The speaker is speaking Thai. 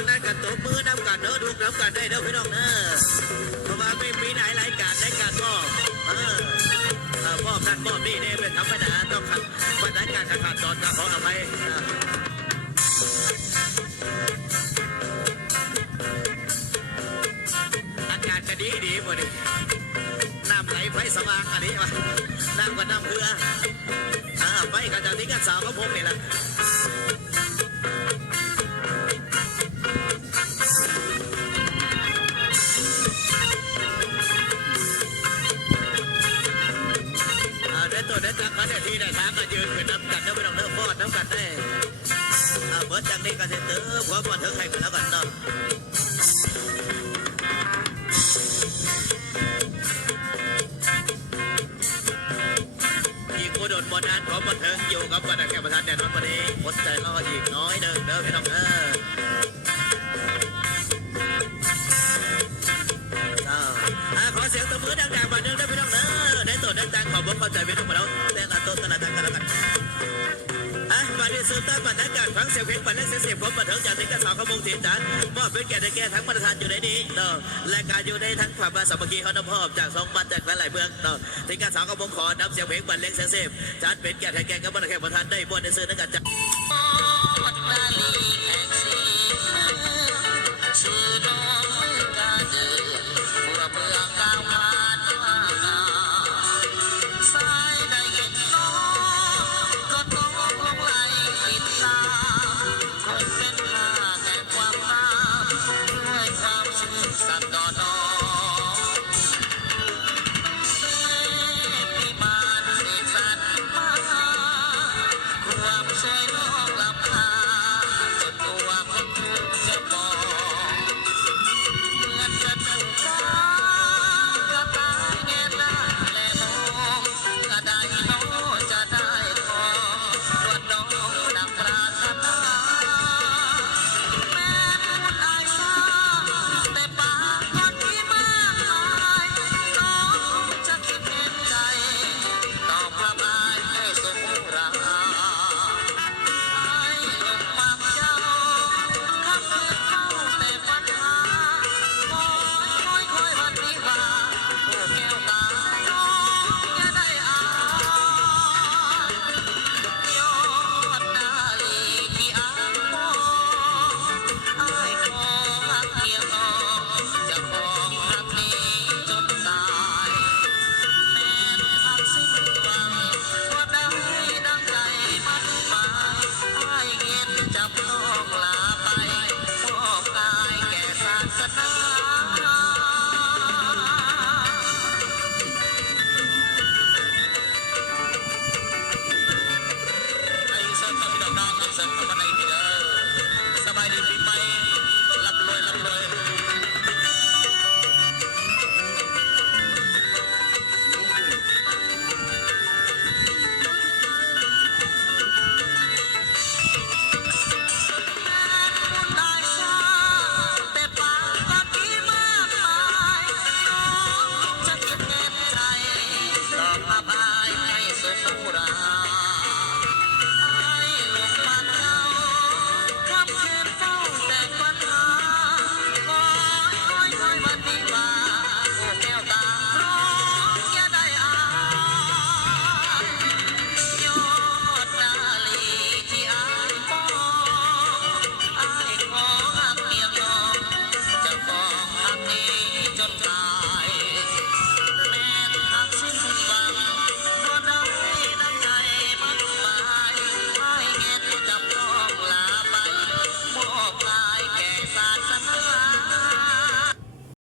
างนั้นกันตัวมือน้ำกันเด้อทุกน้ำกันได้เด้อพี่น้องเด้อเพราะว่าไม่มีไหนรายการได้การมอบมอบนั่นมอบนี่เนี่ยเป็นธรรมดาต้องขัดบรรยากาศขาดตอนก็ขออภัยอากาศก็ดีหมดเลยน้ำไหลไฟสว่างอันนี้วะน้ำกับน้ำเรือไฟกันจะทิ้งกันสาวก็พงนี่แหละตัวได้ตังค์ได้ที่ได้ทางก็ยืนเป็นน้ำกันแล้วไม่ต้องเลิกฟอดน้ำกันได้เบิร์ดจังนี้ก็จะเติมความบันเทิงให้กันแล้วกันเนาะอีกผู้โดดบอลนั้นของบันเทิงอยู่กับวันแข่งประธานแดนวันนี้อดใจรออีกน้อยหนึ่งเด้อพี่น้องขอเสียงตบมือดังๆมาเด้อพี่น้องได้ตัวดังๆขอบคุณเข้าใจพี่น้องมาแล้วแต่ละตัวแต่ละดังกันแล้วกันมาดีสุดต้นบรรยากาศฟังเสียงเพลงบันเลงเสียงผมบันเทิงจากที่กระสาวขมงถิ่นจันมอบเป็นแก่ในแก่ทั้งประธานอยู่ในนี้เนาะและการอยู่ในทั้งความสามัคคีเขาน้ำพอบจากสองบันจากหลายเมืองเนาะที่กระสาวขมงขอนำเสียงเพลงบันเลงเสียงจัดเป็นแก่ในแก่กับบันแข่งประธานได้บนในซื้อนักการจัดHãy subscribe cho kênh Ghiền Mì Gõ để không bỏ lỡ